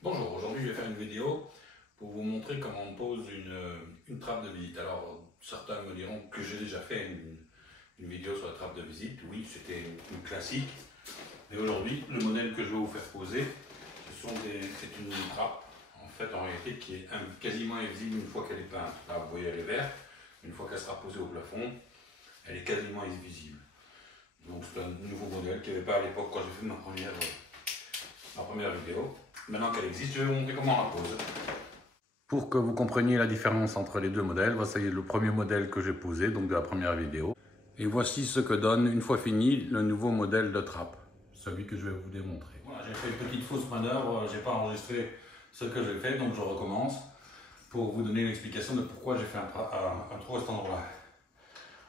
Bonjour, aujourd'hui je vais faire une vidéo pour vous montrer comment on pose une trappe de visite. Alors certains me diront que j'ai déjà fait une vidéo sur la trappe de visite. Oui, c'était une classique. Mais aujourd'hui, le modèle que je vais vous faire poser, c'est une trappe en fait en réalité qui est quasiment invisible une fois qu'elle est peinte. Là vous voyez elle est verte, une fois qu'elle sera posée au plafond, elle est quasiment invisible. Donc c'est un nouveau modèle qu'il n'y avait pas à l'époque quand j'ai fait ma première vidéo. Maintenant qu'elle existe, je vais vous montrer comment on la pose. Pour que vous compreniez la différence entre les deux modèles, voici le premier modèle que j'ai posé, donc de la première vidéo. Et voici ce que donne, une fois fini, le nouveau modèle de trappe, celui que je vais vous démontrer. Voilà, j'ai fait une petite fausse manœuvre, je n'ai pas enregistré ce que j'ai fait, donc je recommence pour vous donner l'explication de pourquoi j'ai fait un trou à cet endroit-là.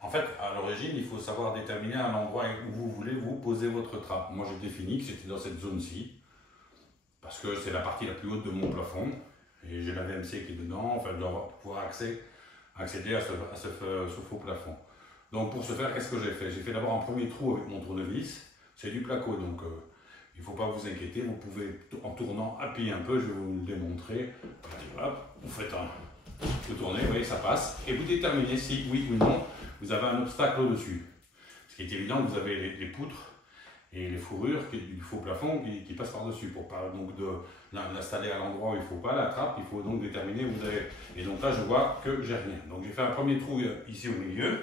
En fait, à l'origine, il faut savoir déterminer à l'endroit où vous voulez vous poser votre trappe. Moi, j'ai défini que c'était dans cette zone-ci, parce que c'est la partie la plus haute de mon plafond, et j'ai la VMC qui est dedans, enfin, je dois pouvoir accéder à ce faux plafond. Donc pour ce faire, qu'est-ce que j'ai fait? J'ai fait d'abord un premier trou avec mon tournevis, c'est du placo, donc il ne faut pas vous inquiéter, vous pouvez, en tournant, appuyer un peu, je vais vous le démontrer. Hop, vous faites vous tournez, vous voyez, ça passe, et vous déterminez si, oui ou non, vous avez un obstacle au-dessus. Ce qui est évident, vous avez les poutres et les fourrures du faux plafond qui passent par-dessus. Pour pas donc de l'installer à l'endroit où il ne faut pas la trappe, il faut donc déterminer où vous avez. Et donc là, je vois que j'ai rien. Donc j'ai fait un premier trou ici au milieu,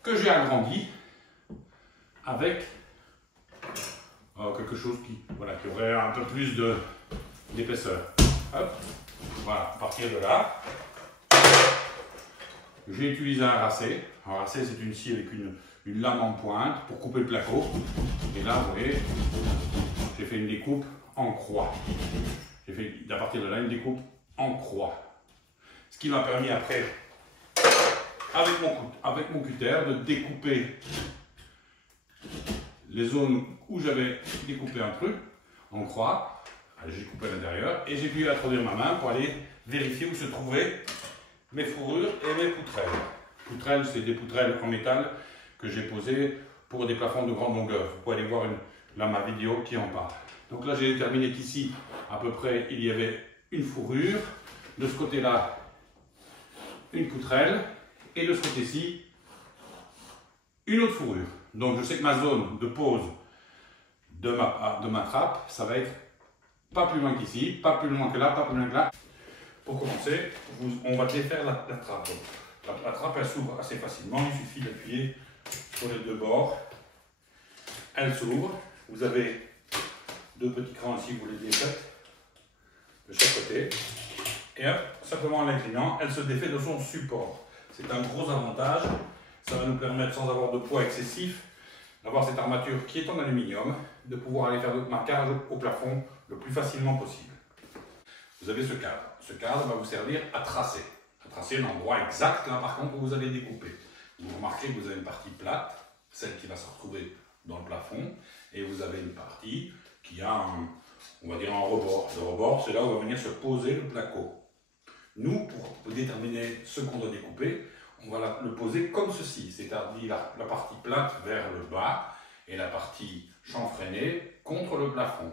que j'ai agrandi avec quelque chose qui aurait un peu plus d'épaisseur. Hop, voilà, à partir de là, j'ai utilisé un racé. Un racé, c'est une scie avec une lame en pointe pour couper le placo. Et là, vous voyez, j'ai fait une découpe en croix. J'ai fait à partir de là une découpe en croix. Ce qui m'a permis après, avec mon cutter, de découper les zones où j'avais découpé un truc en croix. J'ai coupé à l'intérieur et j'ai pu introduire ma main pour aller vérifier où se trouvaient mes fourrures et mes poutrelles. Poutrelles, c'est des poutrelles en métal que j'ai posées pour des plafonds de grande longueur. Vous pouvez aller voir ma vidéo qui en parle. Donc là, j'ai déterminé qu'ici, à peu près, il y avait une fourrure. De ce côté-là, une poutrelle. Et de ce côté-ci, une autre fourrure. Donc je sais que ma zone de pose de ma trappe, ça va être pas plus loin qu'ici, pas plus loin que là, pas plus loin que là. Pour commencer, on va défaire la trappe. La trappe, elle s'ouvre assez facilement, il suffit d'appuyer sur les deux bords. Elle s'ouvre. Vous avez deux petits crans ici, vous les défaites de chaque côté. Et hop, simplement en l'inclinant, elle se défait de son support. C'est un gros avantage. Ça va nous permettre, sans avoir de poids excessif, d'avoir cette armature qui est en aluminium, de pouvoir aller faire notre marquage au plafond le plus facilement possible. Vous avez ce cadre. Ce cadre va vous servir à tracer l'endroit exact, là par contre, où vous avez découpé. Vous remarquez que vous avez une partie plate, celle qui va se retrouver dans le plafond, et vous avez une partie qui a on va dire un rebord. Le rebord, c'est là où va venir se poser le placo. Nous, pour déterminer ce qu'on doit découper, on va le poser comme ceci, c'est-à-dire la partie plate vers le bas et la partie chanfreinée contre le plafond.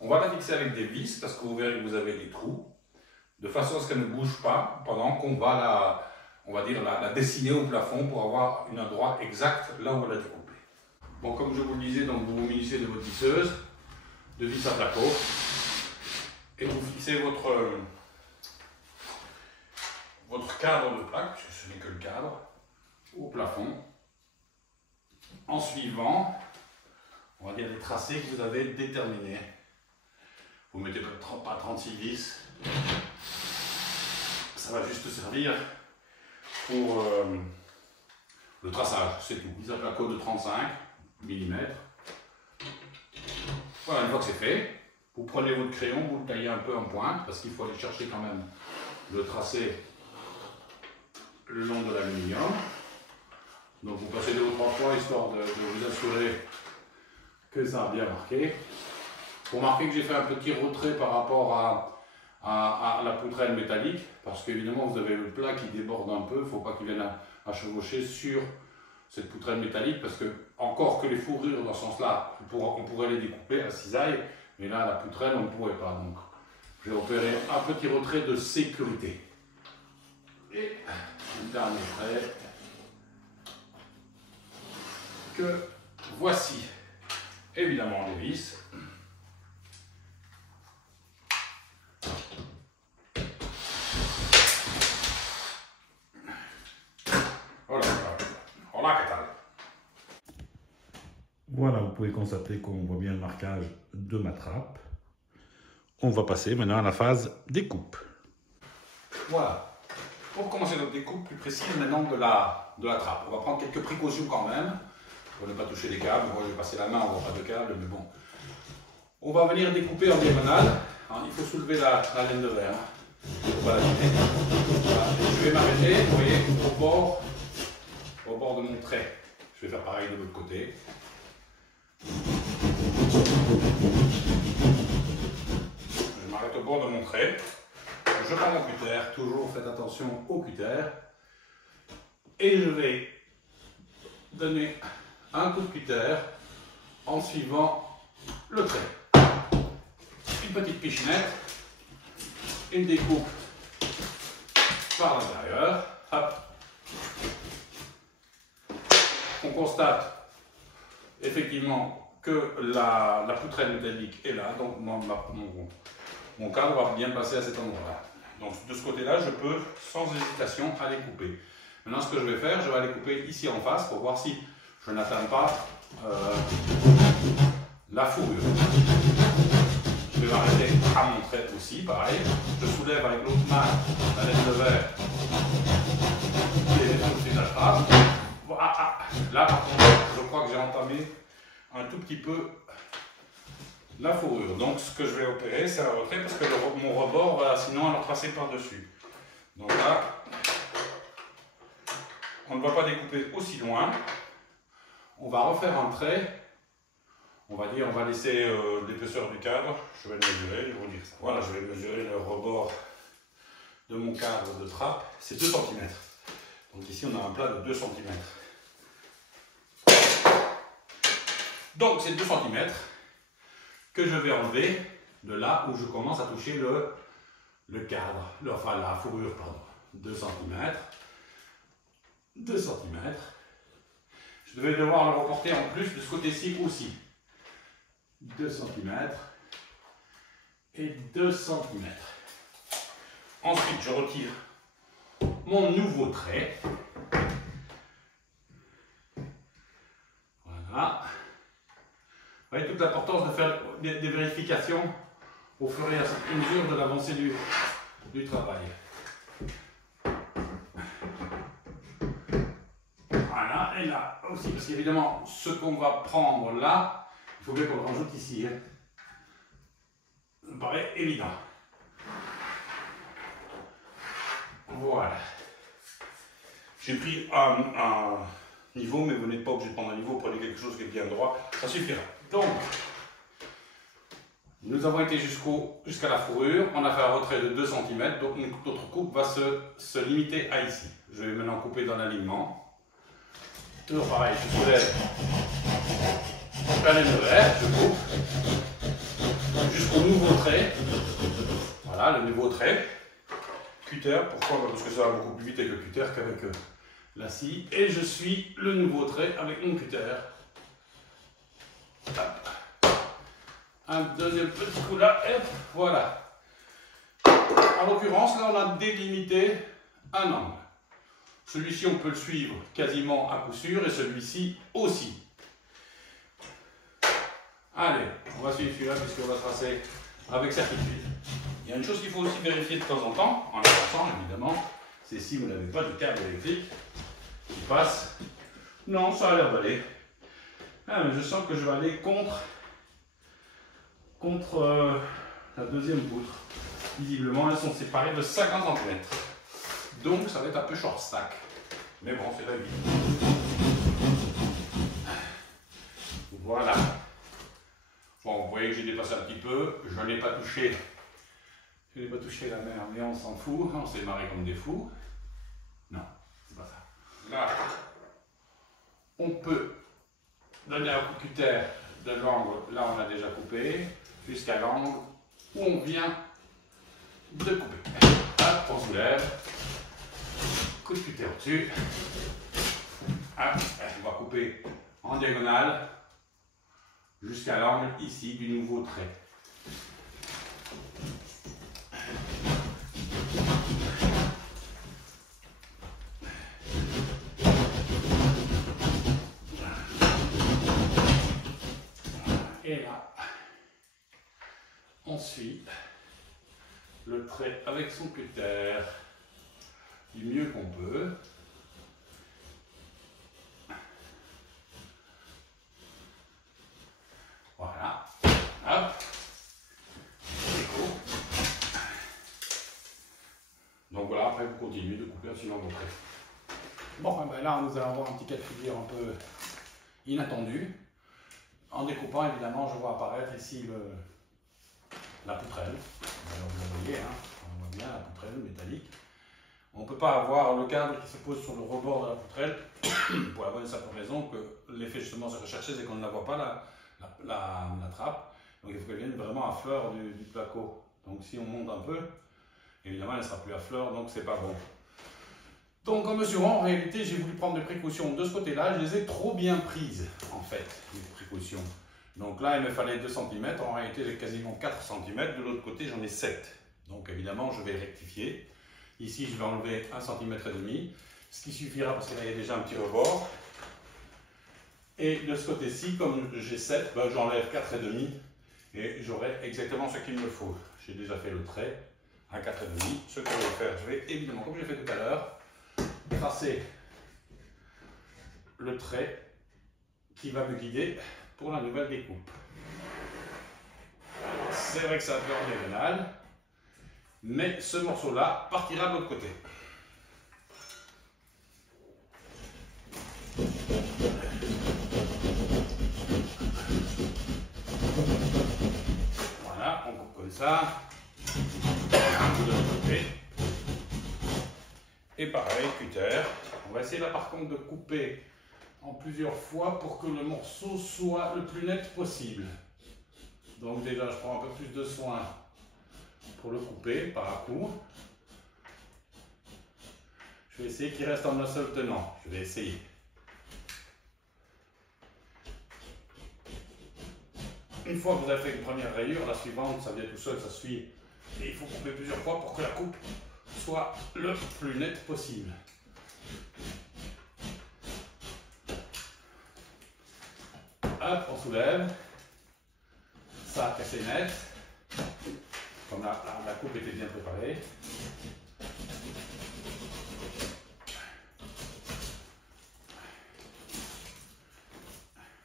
On va la fixer avec des vis parce que vous verrez que vous avez des trous, de façon à ce qu'elle ne bouge pas pendant qu'on va la dessiner au plafond pour avoir un endroit exact là où on va la découper. Bon, comme je vous le disais, donc vous vous munissez de votre visseuse, de vis à placo, et vous fixez votre cadre de plaque, puisque ce n'est que le cadre, au plafond, en suivant, on va dire, les tracés que vous avez déterminés. Vous ne mettez pas 36 vis, ça va juste servir pour le traçage, c'est tout. Vis à placo de 35 mm. Voilà, une fois que c'est fait, vous prenez votre crayon, vous le taillez un peu en pointe, parce qu'il faut aller chercher quand même le tracé le long de l'aluminium. Donc vous passez 2 ou 3 fois histoire de vous assurer que ça a bien marqué. Vous remarquez que j'ai fait un petit retrait par rapport à la poutrelle métallique, parce qu'évidemment vous avez le plat qui déborde un peu, il ne faut pas qu'il vienne à chevaucher sur cette poutrelle métallique, parce que, encore que les fourrures dans ce sens-là, on pourrait les découper à cisaille, mais là, la poutrelle, on ne pourrait pas. Donc, je vais opérer un petit retrait de sécurité. Et le dernier trait que voici. Évidemment, les vis. Voilà, vous pouvez constater qu'on voit bien le marquage de ma trappe. On va passer maintenant à la phase découpe. Voilà. Pour commencer notre découpe plus précise maintenant de la trappe. On va prendre quelques précautions quand même, pour ne pas toucher les câbles. Moi, je vais passer la main, on ne voit pas de câbles, mais bon. On va venir découper en diagonale. Alors, il faut soulever la laine de verre. Voilà. Voilà. Je vais m'arrêter, vous voyez, au bord de mon trait. Je vais faire pareil de l'autre côté. Je m'arrête au bord de mon trait. Je prends mon cutter, toujours faites attention au cutter. Et je vais donner un coup de cutter en suivant le trait. Une petite pichenette, une découpe par l'intérieur. Hop. On constate effectivement que la poutrelle métallique est là, donc mon cadre va bien passer à cet endroit-là. Donc de ce côté-là, je peux sans hésitation aller couper. Maintenant, ce que je vais faire, je vais aller couper ici en face pour voir si je n'atteins pas la fourrure. Je vais m'arrêter à mon trait aussi, pareil. Je soulève avec l'autre main la laine de verre qui est au-dessus de la trappe. Voilà. Là, par contre, je crois que j'ai entamé un tout petit peu la fourrure. Donc, ce que je vais opérer, c'est un retrait parce que mon rebord va sinon alors tracer par-dessus. Donc là, on ne va pas découper aussi loin. On va refaire un trait. On va dire, on va laisser l'épaisseur du cadre. Je vais le mesurer, je vais vous dire ça. Voilà, je vais mesurer le rebord de mon cadre de trappe. C'est 2 cm. Donc ici, on a un plat de 2 cm. Donc, c'est 2 cm que je vais enlever de là où je commence à toucher le cadre, enfin la fourrure, pardon. 2 cm. 2 cm. Je vais devoir le reporter en plus de ce côté-ci aussi. 2 cm et 2 cm. Ensuite, je retire mon nouveau trait. Voilà. Vous voyez toute l'importance de faire des vérifications au fur et à mesure de l'avancée du travail. Voilà, et là aussi, parce qu'évidemment, ce qu'on va prendre là, il faut bien qu'on le rajoute ici. Hein. Ça me paraît évident. Voilà. J'ai pris un niveau, mais vous n'êtes pas obligé de prendre un niveau, prenez quelque chose qui est bien droit, ça suffira. Donc, nous avons été jusqu'à la fourrure, on a fait un retrait de 2 cm, donc notre coupe va se limiter à ici. Je vais maintenant couper dans l'alignement. Toujours pareil, je soulève la laine de verre, je coupe jusqu'au nouveau trait. Voilà, le nouveau trait. Cutter, pourquoi? Parce que ça va beaucoup plus vite avec le cutter qu'avec la scie. Et je suis le nouveau trait avec mon cutter. Hop. Un deuxième petit coup là, et voilà. En l'occurrence, là, on a délimité un angle. Celui-ci, on peut le suivre quasiment à coup sûr, et celui-ci aussi. Allez, on va suivre celui-là puisqu'on va tracer avec certitude. Il y a une chose qu'il faut aussi vérifier de temps en temps, en avançant évidemment, c'est si vous n'avez pas de câble électrique qui passe. Non, ça a l'air d'aller. Ah, mais je sens que je vais aller contre la deuxième poutre. Visiblement, elles sont séparées de 50 cm. Donc, ça va être un peu short stack. Mais bon, c'est la vie. Voilà. Bon, vous voyez que j'ai dépassé un petit peu. Je n'ai pas touché. Je n'ai pas touché la mer, mais on s'en fout. On s'est marré comme des fous. Non, c'est pas ça. Là, On peut donner un coup de cutter de l'angle, là on a déjà coupé, jusqu'à l'angle où on vient de couper. Hop, on soulève, coup de cutter au-dessus. Hop, on va couper en diagonale jusqu'à l'angle ici du nouveau trait. Et là, on suit le trait avec son cutter du mieux qu'on peut. Voilà. Hop. Donc voilà, après vous continuez de couper suivant vos traits. Bon, ben là nous allons avoir un petit cas de figure un peu inattendu. En découpant, évidemment, je vois apparaître ici la poutrelle. Alors, vous voyez, hein, on voit bien la poutrelle métallique. On ne peut pas avoir le cadre qui se pose sur le rebord de la poutrelle pour la bonne et simple raison que l'effet justement recherché, c'est qu'on ne la voit pas la trappe. Donc il faut qu'elle vienne vraiment à fleur du placo. Donc si on monte un peu, évidemment elle ne sera plus à fleur, donc c'est pas bon. Donc en mesurant, en réalité, j'ai voulu prendre des précautions de ce côté-là. Je les ai trop bien prises, en fait, les précautions. Donc là, il me fallait 2 cm. En réalité, j'ai quasiment 4 cm. De l'autre côté, j'en ai 7. Donc évidemment, je vais rectifier. Ici, je vais enlever 1,5 cm. Ce qui suffira parce que là, il y a déjà un petit rebord. Et de ce côté-ci, comme j'ai 7, ben, j'enlève 4,5 et j'aurai exactement ce qu'il me faut. J'ai déjà fait le trait à 4,5. Ce que je vais faire, je vais évidemment, comme j'ai fait tout à l'heure, tracer le trait qui va me guider pour la nouvelle découpe. C'est vrai que c'est un peu en diagonale, mais ce morceau-là partira de l'autre côté. Voilà, on coupe comme ça. De l'autre côté. Et pareil, cutter. On va essayer là par contre de couper en plusieurs fois pour que le morceau soit le plus net possible. Donc déjà je prends un peu plus de soin pour le couper par à coup. Je vais essayer qu'il reste en un seul tenant. Je vais essayer. Une fois que vous avez fait une première rayure, la suivante ça vient tout seul, ça suit. Et il faut couper plusieurs fois pour que la coupe soit le plus net possible. Hop, on soulève. Ça, c'est net. Comme la coupe était bien préparée.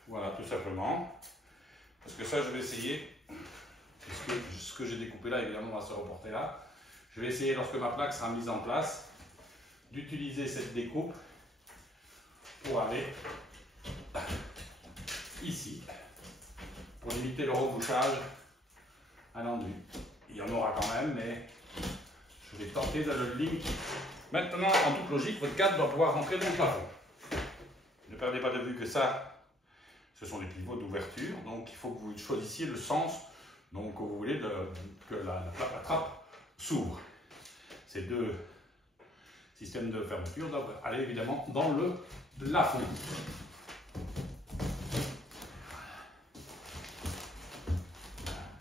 Voilà, tout simplement. Parce que ça, je vais essayer. Puisque ce que j'ai découpé là, évidemment, va se reporter là. Je vais essayer, lorsque ma plaque sera mise en place, d'utiliser cette découpe pour aller ici, pour limiter le rebouchage à l'enduit. Il y en aura quand même, mais je vais tenter de le limiter. Maintenant, en toute logique, votre cadre doit pouvoir rentrer dans le plafond. Ne perdez pas de vue que ça, ce sont les pivots d'ouverture, donc il faut que vous choisissiez le sens donc, que vous voulez que la trappe s'ouvre. Ces deux systèmes de fermeture doivent aller évidemment dans le plafond.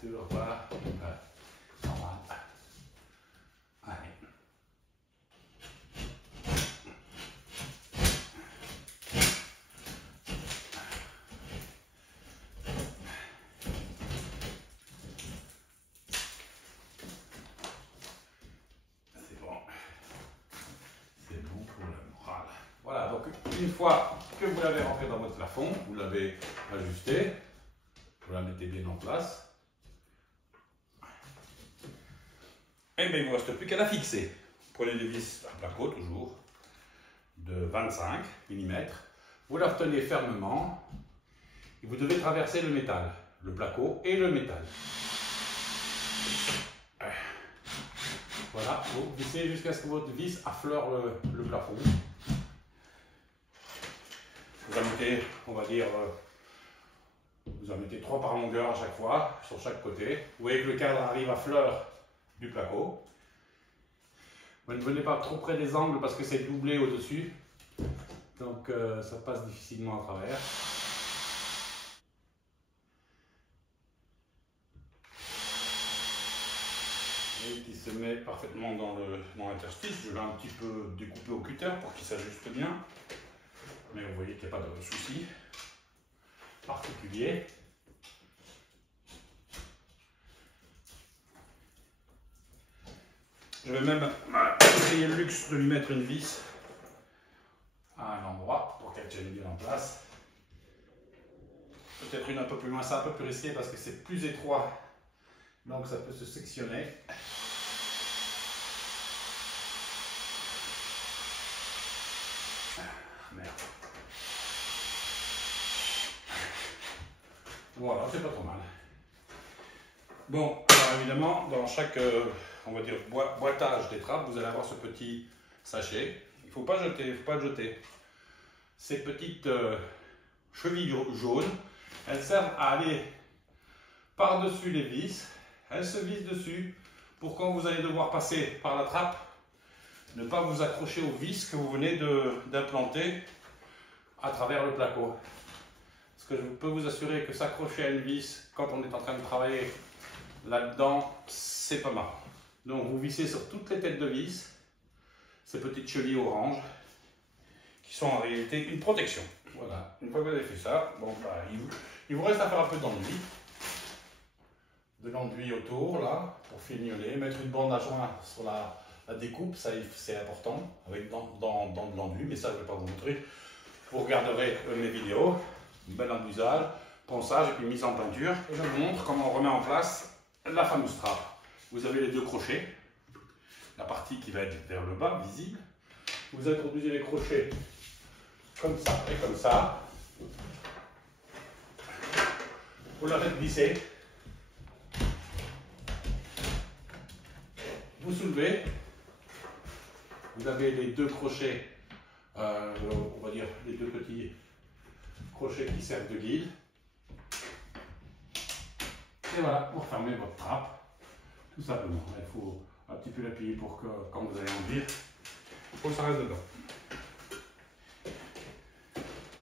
Toujours pas. Normal. Allez. C'est bon. C'est bon pour le moral. Voilà, donc une fois que vous l'avez rentré dans votre plafond, vous l'avez ajusté, vous la mettez bien en place. Et bien il ne vous reste plus qu'à la fixer. Prenez des vis à placo toujours, de 25 mm. Vous la retenez fermement et vous devez traverser le métal, le placo et le métal. Voilà, vous vissez jusqu'à ce que votre vis affleure le plafond. Vous en mettez, on va dire, vous en mettez 3 par longueur à chaque fois, sur chaque côté. Vous voyez que le cadre arrive à fleur du placo. Vous ne venez pas trop près des angles parce que c'est doublé au-dessus. Donc ça passe difficilement à travers. Et qui se met parfaitement dans l'interstice. Je vais un petit peu découper au cutter pour qu'il s'ajuste bien. Mais vous voyez qu'il n'y a pas de souci particulier. Je vais même essayer le luxe de lui mettre une vis à un endroit pour qu'elle tienne bien en place. Peut-être une un peu plus loin, c'est un peu plus risqué parce que c'est plus étroit, donc ça peut se sectionner. Merde. Voilà, c'est pas trop mal. Bon, alors évidemment, dans chaque, on va dire, boitage des trappes, vous allez avoir ce petit sachet. Il ne faut pas jeter, il ne faut pas le jeter. Ces petites chevilles jaunes, elles servent à aller par-dessus les vis. Elles se vissent dessus pour quand vous allez devoir passer par la trappe, ne pas vous accrocher aux vis que vous venez d'implanter à travers le placo. Parce que je peux vous assurer que s'accrocher à une vis quand on est en train de travailler là-dedans, c'est pas marrant. Donc vous vissez sur toutes les têtes de vis ces petites chevilles orange qui sont en réalité une protection. Voilà, une fois que vous avez fait ça, bon, bah, il vous reste à faire un peu d'enduit. De l'enduit autour, là, pour fignoler, mettre une bande à joint sur la découpe, ça c'est important, avec dans de l'enduit, mais ça je ne vais pas vous montrer. Vous regarderez mes vidéos, bel enduisage, ponçage et puis mise en peinture. Et je vous montre comment on remet en place la fameuse trappe. Vous avez les 2 crochets, la partie qui va être vers le bas, visible. Vous introduisez les crochets comme ça et comme ça. Vous la faites glisser. Vous soulevez. Vous avez les 2 crochets, on va dire les 2 petits crochets qui servent de guide. Et voilà, pour fermer votre trappe, tout simplement. Il faut un petit peu l'appuyer pour que quand vous allez enduire, il faut que ça reste dedans.